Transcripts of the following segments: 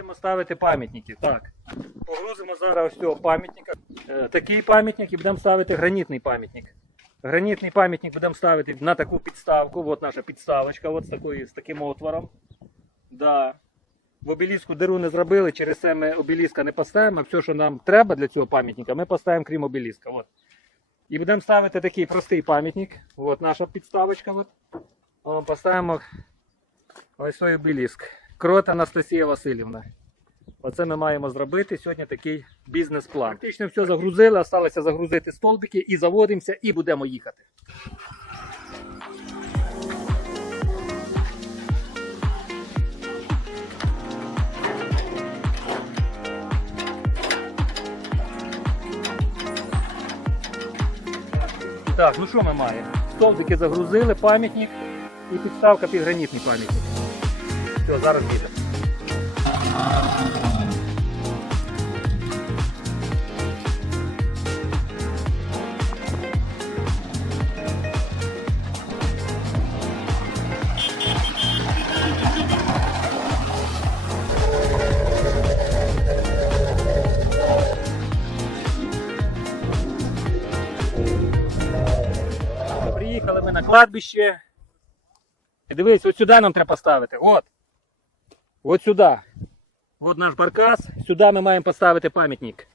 Будемо ставити пам'ятники. Так. Погрузимо зараз ось цього пам'ятника. Е, Такий пам'ятник і будемо ставити гранітний пам'ятник. Гранітний пам'ятник будемо ставити на таку підставку. От наша підставочка, от з, такою, з таким отвором. Да. В обеліску диру не зробили, через це ми обеліска не поставимо. Все, що нам треба для цього пам'ятника, ми поставимо крім обеліска. От. І будемо ставити такий простий пам'ятник. От наша підставочка. От. Поставимо ось той обеліск. Крот Анастасія Васильівна. Оце ми маємо зробити сьогодні такий бізнес-план. Практично все загрузили, залишилося загрузити столбики і заводимося, і будемо їхати. Так, ну що ми маємо? Столбики загрузили, пам'ятник і підставка під гранітний пам'ятник. Все, зараз їдемо. Приїхали ми на кладбище. І дивись, от сюди нам треба поставити. От. От сюди. От наш баркас. Сюди ми маємо поставити пам'ятник.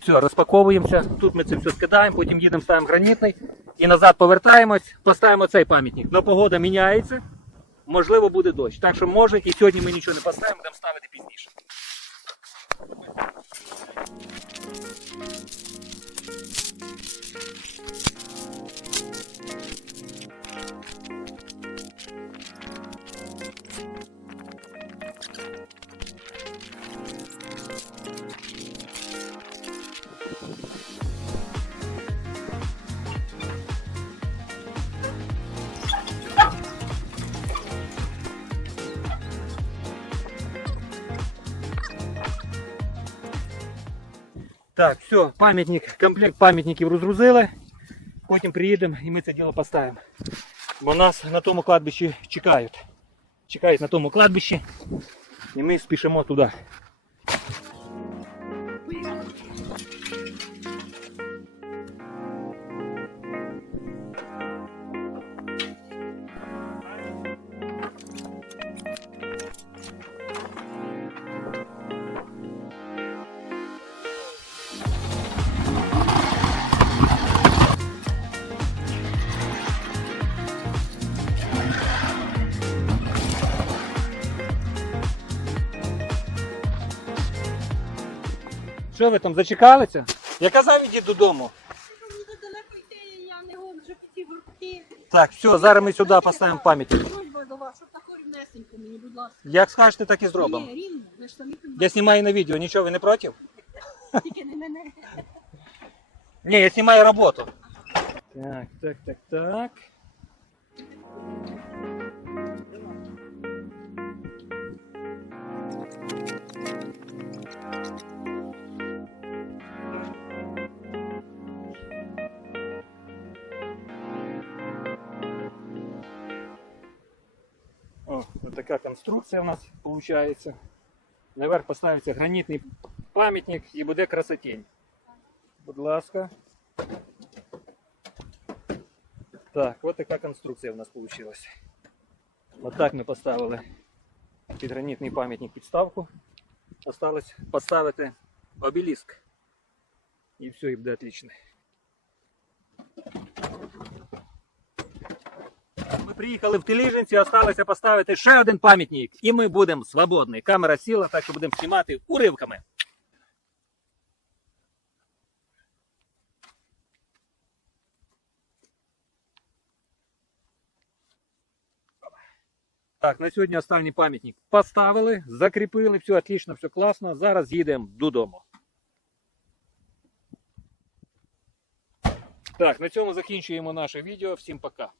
Все, розпаковуємося. Тут ми це все скидаємо, потім їдемо, ставимо гранітний і назад повертаємось, поставимо цей пам'ятник. Но погода міняється. Можливо, буде дощ. Так що може і сьогодні ми нічого не поставимо, будемо ставити пізніше. Так, все, пам'ятник, комплект пам'ятників розгрузили. Потім приїдемо і ми це діло поставимо. Бо нас на тому кладбищі чекають. Чекають на тому кладбищі. І ми спішимо туди. Що ви там зачекалися? Я казав, ідіть додому. Мені далеко йти, я не годжу ті гуртки. Так, все, зараз ми сюди поставимо пам'ятник. Просьба до вас, щоб тако рівнесенько мені, будь ласка. Як скажете, так і зробимо. Ні, рівно, ви ж самі Я розумієте, знімаю на відео, нічого ви не проти? тільки не мене. Ні, я знімаю роботу. Так, так, так, так. О, ось така конструкція у нас виходить. Наверх поставиться гранітний пам'ятник і буде красотень. Будь ласка. Так, от така конструкція в нас вийшла. Отак ми поставили під гранітний пам'ятник підставку. Осталось поставити обеліск. І все, і буде отлично. Ми приїхали в Теліжинці, осталося поставити ще один пам'ятник. І ми будемо свободні. Камера сіла, так що будемо знімати уривками. Так, на сьогодні останній пам'ятник поставили, закріпили, все отлично, все класно. Зараз їдемо додому. Так, на цьому закінчуємо наше відео. Всім пока.